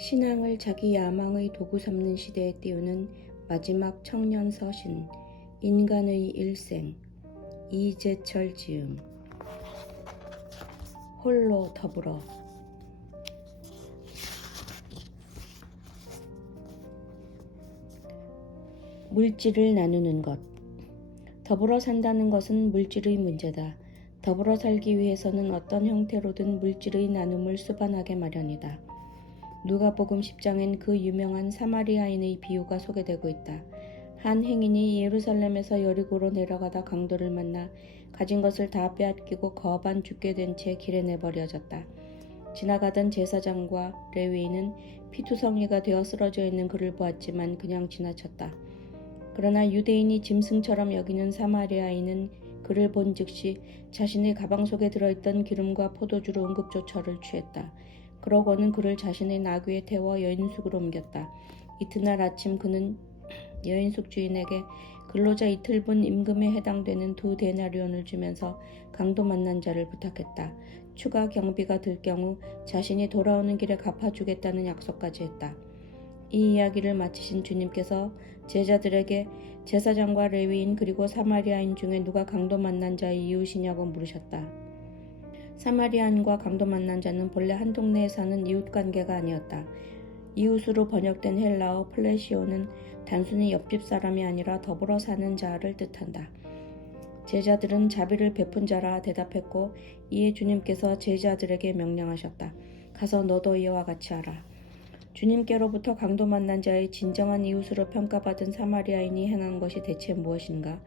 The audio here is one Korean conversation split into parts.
신앙을 자기 야망의 도구 삼는 시대에 띄우는 마지막 청년 서신, 인간의 일생, 이재철 지음. 홀로 더불어. 물질을 나누는 것. 더불어 산다는 것은 물질의 문제다. 더불어 살기 위해서는 어떤 형태로든 물질의 나눔을 수반하게 마련이다. 누가복음 10장엔 그 유명한 사마리아인의 비유가 소개되고 있다. 한 행인이 예루살렘에서 여리고로 내려가다 강도를 만나 가진 것을 다 빼앗기고 거반 죽게 된 채 길에 내버려졌다. 지나가던 제사장과 레위인은 피투성이가 되어 쓰러져 있는 그를 보았지만 그냥 지나쳤다. 그러나 유대인이 짐승처럼 여기는 사마리아인은 그를 본 즉시 자신의 가방 속에 들어있던 기름과 포도주로 응급조처를 취했다. 그러고는 그를 자신의 나귀에 태워 여인숙으로 옮겼다. 이튿날 아침 그는 여인숙 주인에게 근로자 이틀분 임금에 해당되는 2데나리온을 주면서 강도 만난 자를 부탁했다. 추가 경비가 들 경우 자신이 돌아오는 길에 갚아주겠다는 약속까지 했다. 이 이야기를 마치신 주님께서 제자들에게 제사장과 레위인 그리고 사마리아인 중에 누가 강도 만난 자의 이웃이냐고 물으셨다. 사마리아인과 강도 만난 자는 본래 한 동네에 사는 이웃관계가 아니었다. 이웃으로 번역된 헬라어 플레시오는 단순히 옆집 사람이 아니라 더불어 사는 자를 뜻한다. 제자들은 자비를 베푼 자라 대답했고 이에 주님께서 제자들에게 명령하셨다. 가서 너도 이와 같이 하라. 주님께로부터 강도 만난 자의 진정한 이웃으로 평가받은 사마리아인이 행한 것이 대체 무엇인가?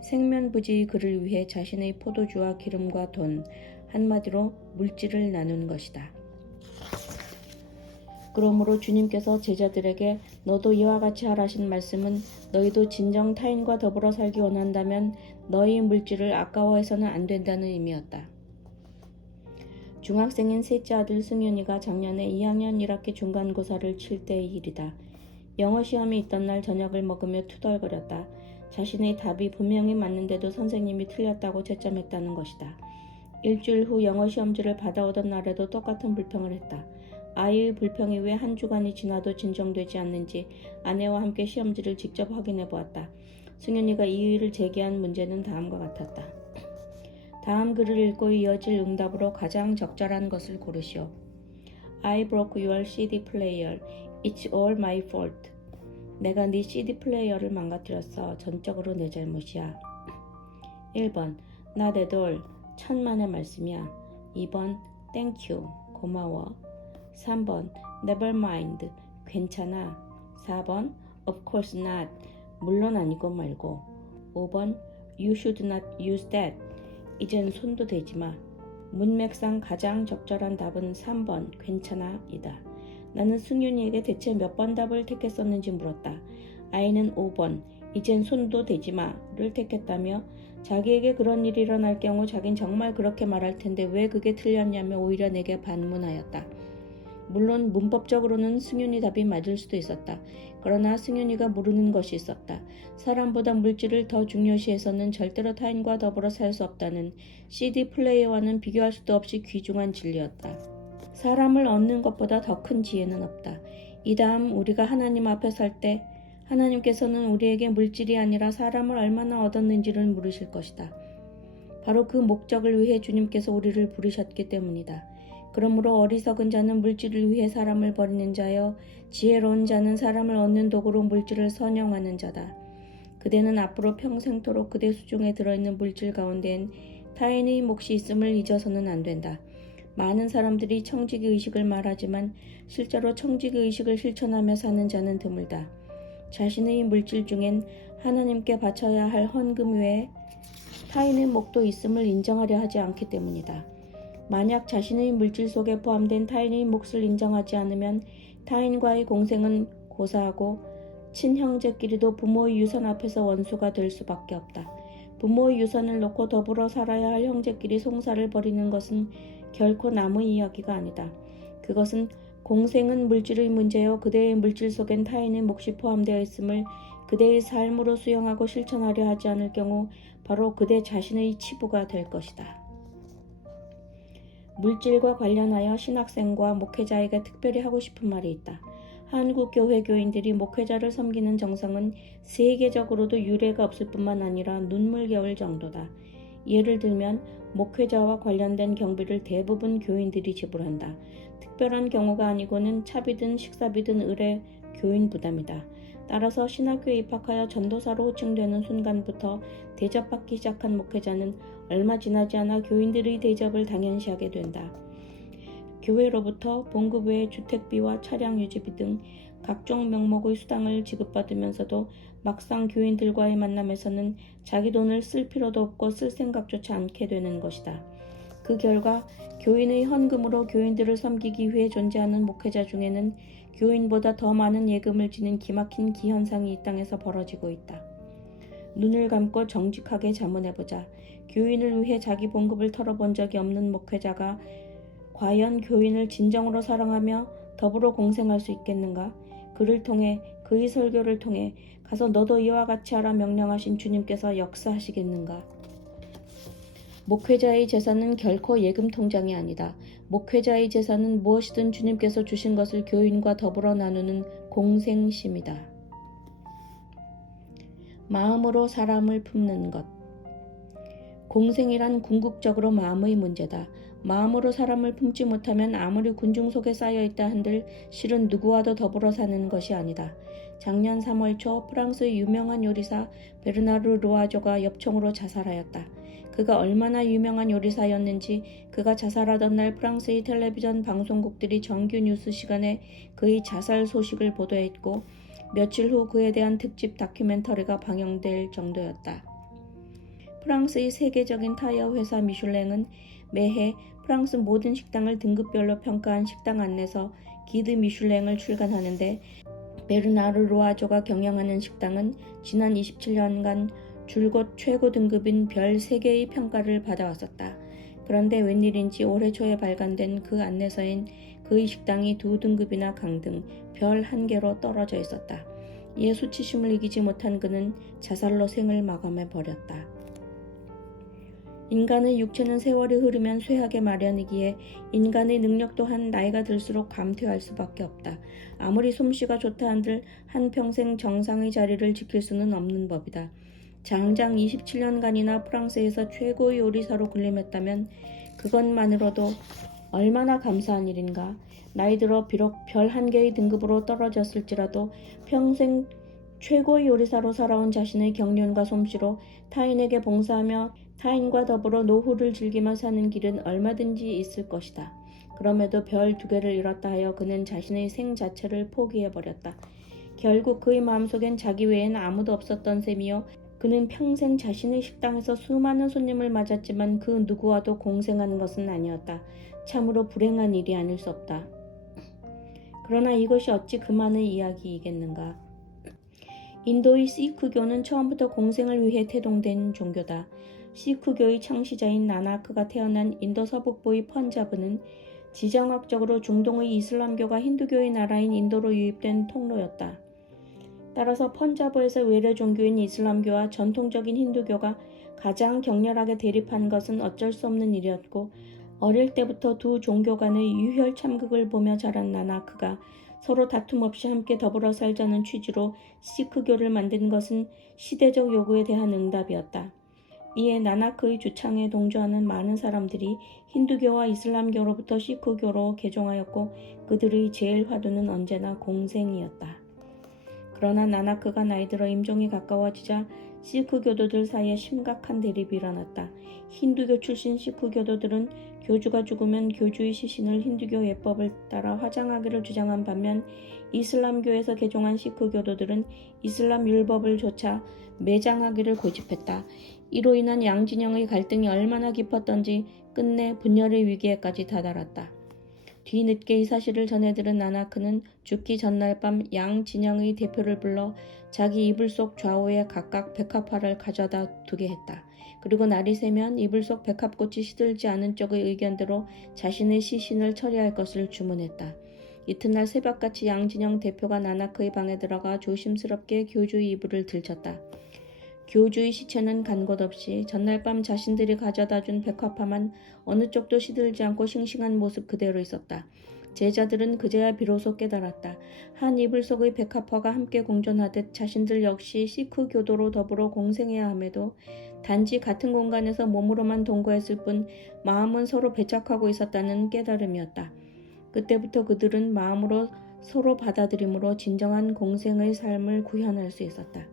생면부지의 그를 위해 자신의 포도주와 기름과 돈, 한마디로 물질을 나눈 것이다. 그러므로 주님께서 제자들에게 너도 이와 같이 하라신 말씀은 너희도 진정 타인과 더불어 살기 원한다면 너희 물질을 아까워해서는 안 된다는 의미였다. 중학생인 셋째 아들 승윤이가 작년에 2학년 1학기 중간고사를 칠 때의 일이다. 영어 시험이 있던 날 저녁을 먹으며 투덜거렸다. 자신의 답이 분명히 맞는데도 선생님이 틀렸다고 채점했다는 것이다. 일주일 후 영어 시험지를 받아오던 날에도 똑같은 불평을 했다. 아이의 불평이 왜 한 주간이 지나도 진정되지 않는지 아내와 함께 시험지를 직접 확인해 보았다. 승윤이가 이 일을 제기한 문제는 다음과 같았다. 다음 글을 읽고 이어질 응답으로 가장 적절한 것을 고르시오. I broke your CD player. It's all my fault. 내가 네 CD 플레이어를 망가뜨렸어. 전적으로 내 잘못이야. 1번 Not at all. 천만의 말씀이야. 2번 Thank you. 고마워. 3번 Never mind. 괜찮아. 4번 Of course not. 물론 아니고 말고. 5번 You should not use that. 이젠 손도 대지 마. 문맥상 가장 적절한 답은 3번 괜찮아 이다. 나는 승윤이에게 대체 몇 번 답을 택했었는지 물었다. 아이는 5번 이젠 손도 대지 마를 택했다며 자기에게 그런 일이 일어날 경우 자긴 정말 그렇게 말할 텐데 왜 그게 틀렸냐며 오히려 내게 반문하였다. 물론 문법적으로는 승윤이 답이 맞을 수도 있었다. 그러나 승윤이가 모르는 것이 있었다. 사람보다 물질을 더 중요시해서는 절대로 타인과 더불어 살 수 없다는 CD 플레이어와는 비교할 수도 없이 귀중한 진리였다. 사람을 얻는 것보다 더 큰 지혜는 없다. 이 다음 우리가 하나님 앞에 설 때 하나님께서는 우리에게 물질이 아니라 사람을 얼마나 얻었는지를 물으실 것이다. 바로 그 목적을 위해 주님께서 우리를 부르셨기 때문이다. 그러므로 어리석은 자는 물질을 위해 사람을 버리는 자여 지혜로운 자는 사람을 얻는 도구로 물질을 선용하는 자다. 그대는 앞으로 평생토록 그대 수중에 들어있는 물질 가운데엔 타인의 몫이 있음을 잊어서는 안 된다. 많은 사람들이 청지기의식을 말하지만 실제로 청지기의식을 실천하며 사는 자는 드물다. 자신의 물질 중엔 하나님께 바쳐야 할 헌금 외에 타인의 몫도 있음을 인정하려 하지 않기 때문이다. 만약 자신의 물질 속에 포함된 타인의 몫을 인정하지 않으면 타인과의 공생은 고사하고 친형제끼리도 부모의 유산 앞에서 원수가 될 수밖에 없다. 부모의 유산을 놓고 더불어 살아야 할 형제끼리 송사를 벌이는 것은 결코 남의 이야기가 아니다. 그것은 공생은 물질의 문제요 그대의 물질 속엔 타인의 몫이 포함되어 있음을 그대의 삶으로 수용하고 실천하려 하지 않을 경우 바로 그대 자신의 치부가 될 것이다. 물질과 관련하여 신학생과 목회자에게 특별히 하고 싶은 말이 있다. 한국 교회 교인들이 목회자를 섬기는 정성은 세계적으로도 유례가 없을 뿐만 아니라 눈물겨울 정도다. 예를 들면 목회자와 관련된 경비를 대부분 교인들이 지불한다. 특별한 경우가 아니고는 차비든 식사비든 의뢰 교인 부담이다. 따라서 신학교에 입학하여 전도사로 호칭되는 순간부터 대접받기 시작한 목회자는 얼마 지나지 않아 교인들의 대접을 당연시하게 된다. 교회로부터 봉급 외에 주택비와 차량 유지비 등 각종 명목의 수당을 지급받으면서도 막상 교인들과의 만남에서는 자기 돈을 쓸 필요도 없고 쓸 생각조차 않게 되는 것이다. 그 결과 교인의 헌금으로 교인들을 섬기기 위해 존재하는 목회자 중에는 교인보다 더 많은 예금을 지닌 기막힌 기현상이 이 땅에서 벌어지고 있다. 눈을 감고 정직하게 자문해보자. 교인을 위해 자기 봉급을 털어본 적이 없는 목회자가 과연 교인을 진정으로 사랑하며 더불어 공생할 수 있겠는가? 그를 통해, 그의 설교를 통해 가서 너도 이와 같이 하라 명령하신 주님께서 역사하시겠는가? 목회자의 재산은 결코 예금 통장이 아니다. 목회자의 재산은 무엇이든 주님께서 주신 것을 교인과 더불어 나누는 공생심이다. 마음으로 사람을 품는 것. 공생이란 궁극적으로 마음의 문제다. 마음으로 사람을 품지 못하면 아무리 군중 속에 쌓여있다 한들 실은 누구와도 더불어 사는 것이 아니다. 작년 3월 초 프랑스의 유명한 요리사 베르나르 루아조가 엽총으로 자살하였다. 그가 얼마나 유명한 요리사였는지 그가 자살하던 날 프랑스의 텔레비전 방송국들이 정규 뉴스 시간에 그의 자살 소식을 보도했고 며칠 후 그에 대한 특집 다큐멘터리가 방영될 정도였다. 프랑스의 세계적인 타이어 회사 미슐랭은 매해 프랑스 모든 식당을 등급별로 평가한 식당 안내서 기드 미슐랭을 출간하는데 베르나르 루아조가 경영하는 식당은 지난 27년간 줄곧 최고 등급인 별 3개의 평가를 받아왔었다. 그런데 웬일인지 올해 초에 발간된 그 안내서엔 그의 식당이 2등급이나 강등, 별 1개로 떨어져 있었다. 이에 수치심을 이기지 못한 그는 자살로 생을 마감해버렸다. 인간의 육체는 세월이 흐르면 쇠하게 마련이기에 인간의 능력 또한 나이가 들수록 감퇴할 수밖에 없다. 아무리 솜씨가 좋다 한들 한평생 정상의 자리를 지킬 수는 없는 법이다. 장장 27년간이나 프랑스에서 최고의 요리사로 군림했다면 그것만으로도 얼마나 감사한 일인가. 나이 들어 비록 별 1개의 등급으로 떨어졌을지라도 평생 최고의 요리사로 살아온 자신의 경륜과 솜씨로 타인에게 봉사하며 타인과 더불어 노후를 즐기며 사는 길은 얼마든지 있을 것이다. 그럼에도 별 2개를 잃었다 하여 그는 자신의 생 자체를 포기해버렸다. 결국 그의 마음속엔 자기 외엔 아무도 없었던 셈이요. 그는 평생 자신의 식당에서 수많은 손님을 맞았지만 그 누구와도 공생하는 것은 아니었다. 참으로 불행한 일이 아닐 수 없다. 그러나 이것이 어찌 그만의 이야기이겠는가. 인도의 시크교는 처음부터 공생을 위해 태동된 종교다. 시크교의 창시자인 나나크가 태어난 인도 서북부의 펀자브는 지정학적으로 중동의 이슬람교가 힌두교의 나라인 인도로 유입된 통로였다. 따라서 펀자브에서 외래 종교인 이슬람교와 전통적인 힌두교가 가장 격렬하게 대립한 것은 어쩔 수 없는 일이었고 어릴 때부터 두 종교 간의 유혈 참극을 보며 자란 나나크가 서로 다툼 없이 함께 더불어 살자는 취지로 시크교를 만든 것은 시대적 요구에 대한 응답이었다. 이에 나나크의 주창에 동조하는 많은 사람들이 힌두교와 이슬람교로부터 시크교로 개종하였고 그들의 제일 화두는 언제나 공생이었다. 그러나 나나크가 나이 들어 임종이 가까워지자 시크교도들 사이에 심각한 대립이 일어났다. 힌두교 출신 시크교도들은 교주가 죽으면 교주의 시신을 힌두교 예법을 따라 화장하기를 주장한 반면 이슬람교에서 개종한 시크교도들은 이슬람 율법을 조차 매장하기를 고집했다. 이로 인한 양진영의 갈등이 얼마나 깊었던지 끝내 분열의 위기에까지 다다랐다. 뒤늦게 이 사실을 전해들은 나나크는 죽기 전날 밤 양진영의 대표를 불러 자기 이불 속 좌우에 각각 백합화를 가져다 두게 했다. 그리고 날이 새면 이불 속 백합꽃이 시들지 않은 쪽의 의견대로 자신의 시신을 처리할 것을 주문했다. 이튿날 새벽같이 양진영 대표가 나나크의 방에 들어가 조심스럽게 교주의 이불을 들쳤다. 교주의 시체는 간 곳 없이 전날 밤 자신들이 가져다준 백화파만 어느 쪽도 시들지 않고 싱싱한 모습 그대로 있었다. 제자들은 그제야 비로소 깨달았다. 한 이불 속의 백합화가 함께 공존하듯 자신들 역시 시크 교도로 더불어 공생해야 함에도 단지 같은 공간에서 몸으로만 동거했을 뿐 마음은 서로 배척하고 있었다는 깨달음이었다. 그때부터 그들은 마음으로 서로 받아들임으로 진정한 공생의 삶을 구현할 수 있었다.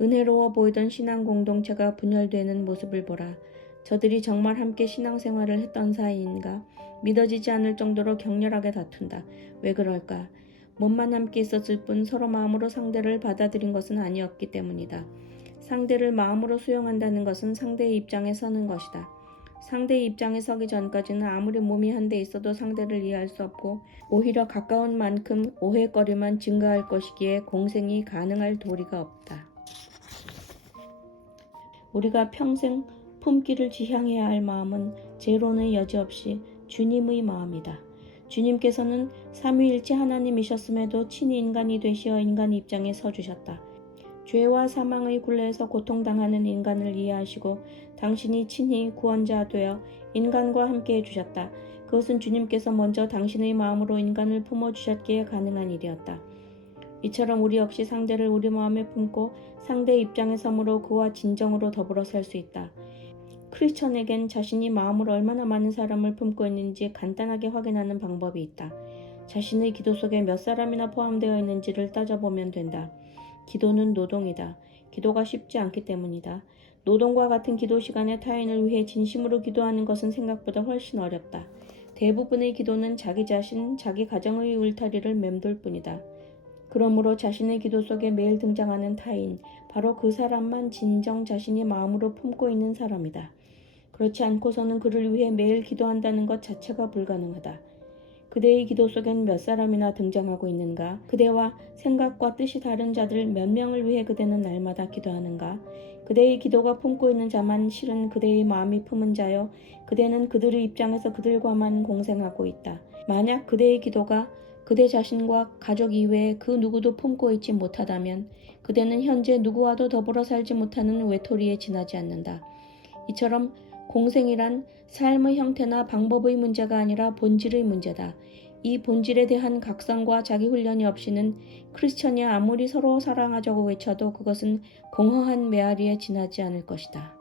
은혜로워 보이던 신앙 공동체가 분열되는 모습을 보라. 저들이 정말 함께 신앙생활을 했던 사이인가? 믿어지지 않을 정도로 격렬하게 다툰다. 왜 그럴까? 몸만 함께 있었을 뿐 서로 마음으로 상대를 받아들인 것은 아니었기 때문이다. 상대를 마음으로 수용한다는 것은 상대의 입장에 서는 것이다. 상대의 입장에 서기 전까지는 아무리 몸이 한 데 있어도 상대를 이해할 수 없고 오히려 가까운 만큼 오해거리만 증가할 것이기에 공생이 가능할 도리가 없다. 우리가 평생 품기를 지향해야 할 마음은 제로는 여지없이 주님의 마음이다. 주님께서는 삼위일체 하나님이셨음에도 친히 인간이 되시어 인간 입장에 서주셨다. 죄와 사망의 굴레에서 고통당하는 인간을 이해하시고 당신이 친히 구원자 되어 인간과 함께 해주셨다. 그것은 주님께서 먼저 당신의 마음으로 인간을 품어주셨기에 가능한 일이었다. 이처럼 우리 역시 상대를 우리 마음에 품고 상대의 입장에 섬으로 그와 진정으로 더불어 살 수 있다. 크리스천에겐 자신이 마음으로 얼마나 많은 사람을 품고 있는지 간단하게 확인하는 방법이 있다. 자신의 기도 속에 몇 사람이나 포함되어 있는지를 따져보면 된다. 기도는 노동이다. 기도가 쉽지 않기 때문이다. 노동과 같은 기도 시간에 타인을 위해 진심으로 기도하는 것은 생각보다 훨씬 어렵다. 대부분의 기도는 자기 자신, 자기 가정의 울타리를 맴돌 뿐이다. 그러므로 자신의 기도 속에 매일 등장하는 타인, 바로 그 사람만 진정 자신이 마음으로 품고 있는 사람이다. 그렇지 않고서는 그를 위해 매일 기도한다는 것 자체가 불가능하다. 그대의 기도 속엔 몇 사람이나 등장하고 있는가? 그대와 생각과 뜻이 다른 자들 몇 명을 위해 그대는 날마다 기도하는가? 그대의 기도가 품고 있는 자만 실은 그대의 마음이 품은 자여 그대는 그들의 입장에서 그들과만 공생하고 있다. 만약 그대의 기도가 그대 자신과 가족 이외에 그 누구도 품고 있지 못하다면 그대는 현재 누구와도 더불어 살지 못하는 외톨이에 지나지 않는다. 이처럼 공생이란 삶의 형태나 방법의 문제가 아니라 본질의 문제다. 이 본질에 대한 각성과 자기 훈련이 없이는 크리스천이 아무리 서로 사랑하자고 외쳐도 그것은 공허한 메아리에 지나지 않을 것이다.